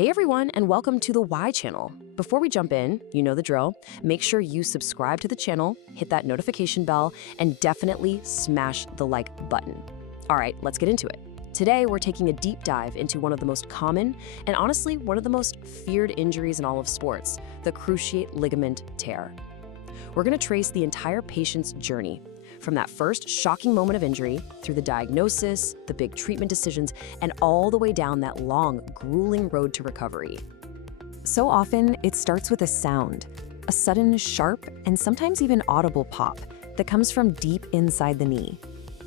Hey everyone, and welcome to the Y channel. Before we jump in, you know the drill. Make sure you subscribe to the channel, hit that notification bell, and definitely smash the like button. All right, let's get into it. Today, we're taking a deep dive into one of the most common and honestly one of the most feared injuries in all of sports, the cruciate ligament tear. We're going to trace the entire patient's journey, from that first shocking moment of injury, through the diagnosis, the big treatment decisions, and all the way down that long, grueling road to recovery. So often, it starts with a sound, a sudden, sharp, and sometimes even audible pop that comes from deep inside the knee.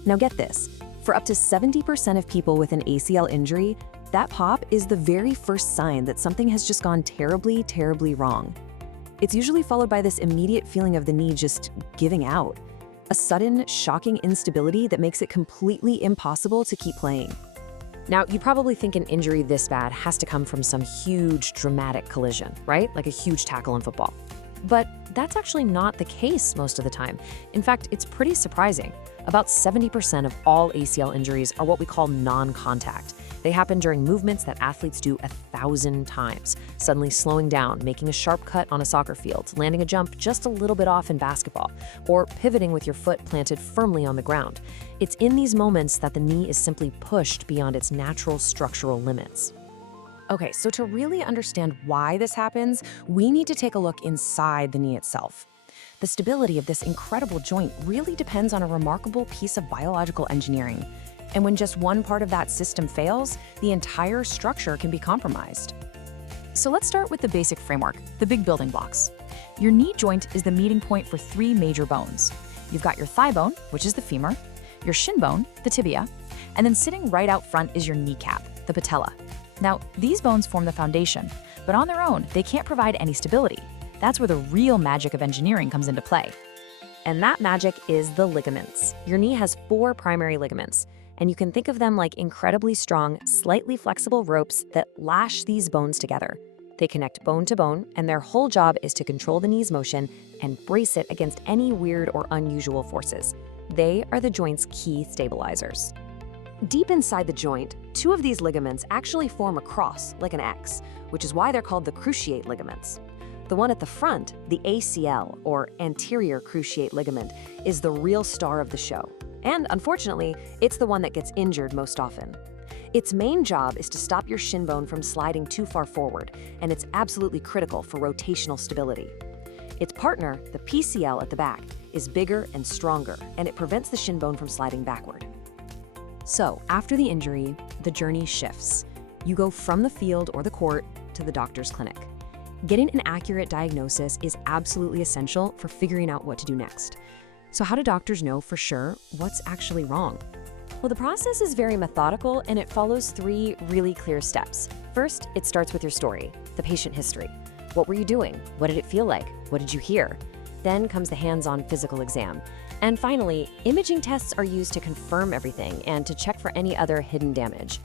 Now get this, for up to 70% of people with an ACL injury, that pop is the very first sign that something has just gone terribly, terribly wrong. It's usually followed by this immediate feeling of the knee just giving out. A sudden, shocking instability that makes it completely impossible to keep playing. Now, you probably think an injury this bad has to come from some huge, dramatic collision, right? Like a huge tackle in football. But that's actually not the case most of the time. In fact, it's pretty surprising. About 70% of all ACL injuries are what we call non-contact. They happen during movements that athletes do 1,000 times, suddenly slowing down, making a sharp cut on a soccer field, landing a jump just a little bit off in basketball, or pivoting with your foot planted firmly on the ground. It's in these moments that the knee is simply pushed beyond its natural structural limits. Okay, so to really understand why this happens, we need to take a look inside the knee itself. The stability of this incredible joint really depends on a remarkable piece of biological engineering. And when just one part of that system fails, the entire structure can be compromised. So let's start with the basic framework, the big building blocks. Your knee joint is the meeting point for three major bones. You've got your thigh bone, which is the femur, your shin bone, the tibia, and then sitting right out front is your kneecap, the patella. Now, these bones form the foundation, but on their own, they can't provide any stability. That's where the real magic of engineering comes into play. And that magic is the ligaments. Your knee has 4 primary ligaments, and you can think of them like incredibly strong, slightly flexible ropes that lash these bones together. They connect bone to bone, and their whole job is to control the knee's motion and brace it against any weird or unusual forces. They are the joint's key stabilizers. Deep inside the joint, 2 of these ligaments actually form a cross, like an X, which is why they're called the cruciate ligaments. The one at the front, the ACL, or anterior cruciate ligament, is the real star of the show. And unfortunately, it's the one that gets injured most often. Its main job is to stop your shin bone from sliding too far forward, and it's absolutely critical for rotational stability. Its partner, the PCL at the back, is bigger and stronger, and it prevents the shin bone from sliding backward. So, after the injury, the journey shifts. You go from the field or the court to the doctor's clinic. Getting an accurate diagnosis is absolutely essential for figuring out what to do next. So how do doctors know for sure what's actually wrong? Well, the process is very methodical and it follows 3 really clear steps. First, it starts with your story, the patient history. What were you doing? What did it feel like? What did you hear? Then comes the hands-on physical exam. And finally, imaging tests are used to confirm everything and to check for any other hidden damage.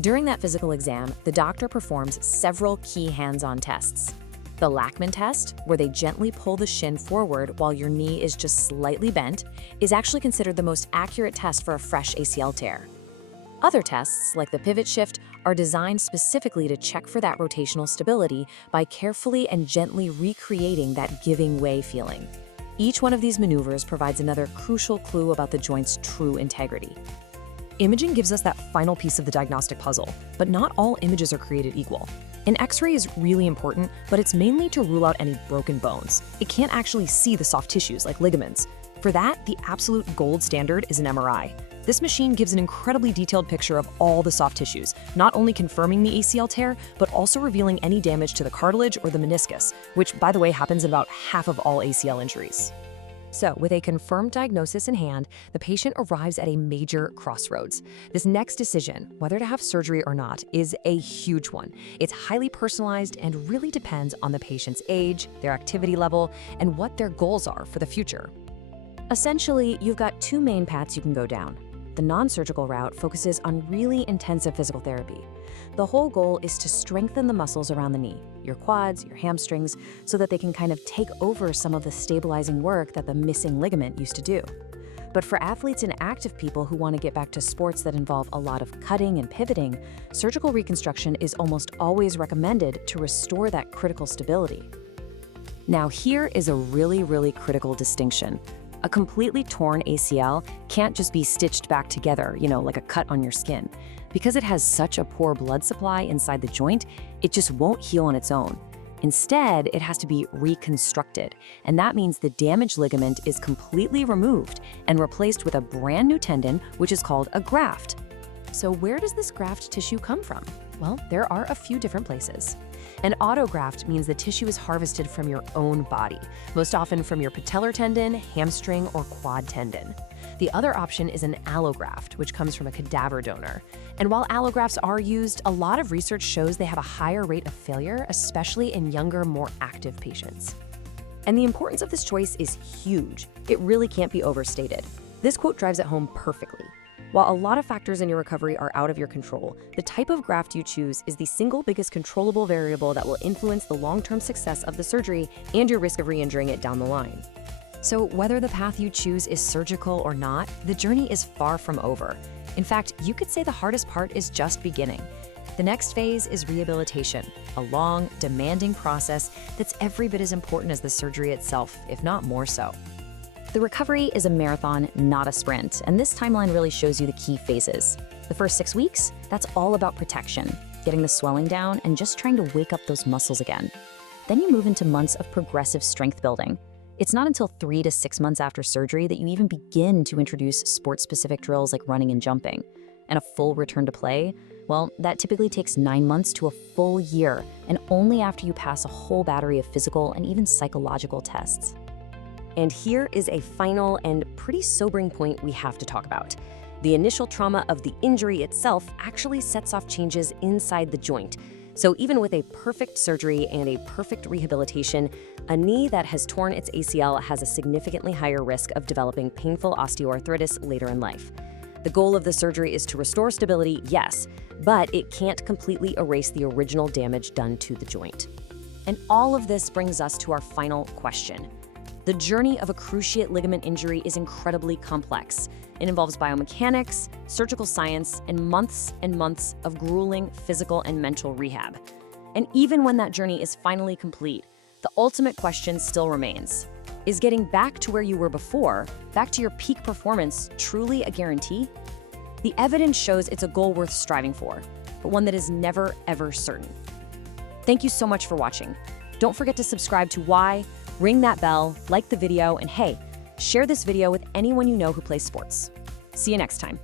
During that physical exam, the doctor performs several key hands-on tests. The ligament test, where they gently pull the shin forward while your knee is just slightly bent, is actually considered the most accurate test for a fresh ACL tear. Other tests, like the pivot shift, are designed specifically to check for that rotational stability by carefully and gently recreating that giving way feeling. Each one of these maneuvers provides another crucial clue about the joint's true integrity. Imaging gives us that final piece of the diagnostic puzzle, but not all images are created equal. An X-ray is really important, but it's mainly to rule out any broken bones. It can't actually see the soft tissues like ligaments. For that, the absolute gold standard is an MRI. This machine gives an incredibly detailed picture of all the soft tissues, not only confirming the ACL tear, but also revealing any damage to the cartilage or the meniscus, which, by the way, happens in about half of all ACL injuries. So, with a confirmed diagnosis in hand, the patient arrives at a major crossroads. This next decision, whether to have surgery or not, is a huge one. It's highly personalized and really depends on the patient's age, their activity level, and what their goals are for the future. Essentially, you've got 2 main paths you can go down. The non-surgical route focuses on really intensive physical therapy. The whole goal is to strengthen the muscles around the knee, your quads, your hamstrings, so that they can kind of take over some of the stabilizing work that the missing ligament used to do. But for athletes and active people who want to get back to sports that involve a lot of cutting and pivoting, surgical reconstruction is almost always recommended to restore that critical stability. Now, here is a really critical distinction. A completely torn ACL can't just be stitched back together, like a cut on your skin. Because it has such a poor blood supply inside the joint, it just won't heal on its own. Instead, it has to be reconstructed, and that means the damaged ligament is completely removed and replaced with a brand new tendon, which is called a graft. So where does this graft tissue come from? Well, there are a few different places. An autograft means the tissue is harvested from your own body, most often from your patellar tendon, hamstring, or quad tendon. The other option is an allograft, which comes from a cadaver donor. And while allografts are used, a lot of research shows they have a higher rate of failure, especially in younger, more active patients. And the importance of this choice is huge. It really can't be overstated. This quote drives it home perfectly. While a lot of factors in your recovery are out of your control, the type of graft you choose is the single biggest controllable variable that will influence the long-term success of the surgery and your risk of re-injuring it down the line. So whether the path you choose is surgical or not, the journey is far from over. In fact, you could say the hardest part is just beginning. The next phase is rehabilitation, a long, demanding process that's every bit as important as the surgery itself, if not more so. The recovery is a marathon, not a sprint, and this timeline really shows you the key phases. The first 6 weeks, that's all about protection, getting the swelling down and just trying to wake up those muscles again. Then you move into months of progressive strength building. It's not until 3 to 6 months after surgery that you even begin to introduce sport-specific drills like running and jumping. And a full return to play, well, that typically takes 9 months to a full year, and only after you pass a whole battery of physical and even psychological tests. And here is a final and pretty sobering point we have to talk about. The initial trauma of the injury itself actually sets off changes inside the joint. So even with a perfect surgery and a perfect rehabilitation, a knee that has torn its ACL has a significantly higher risk of developing painful osteoarthritis later in life. The goal of the surgery is to restore stability, yes, but it can't completely erase the original damage done to the joint. And all of this brings us to our final question. The journey of a cruciate ligament injury is incredibly complex. It involves biomechanics, surgical science, and months of grueling physical and mental rehab. And even when that journey is finally complete, the ultimate question still remains. Is getting back to where you were before, back to your peak performance, truly a guarantee? The evidence shows it's a goal worth striving for, but one that is never, ever certain. Thank you so much for watching. Don't forget to subscribe to Why, ring that bell, like the video, and hey, share this video with anyone you know who plays sports. See you next time.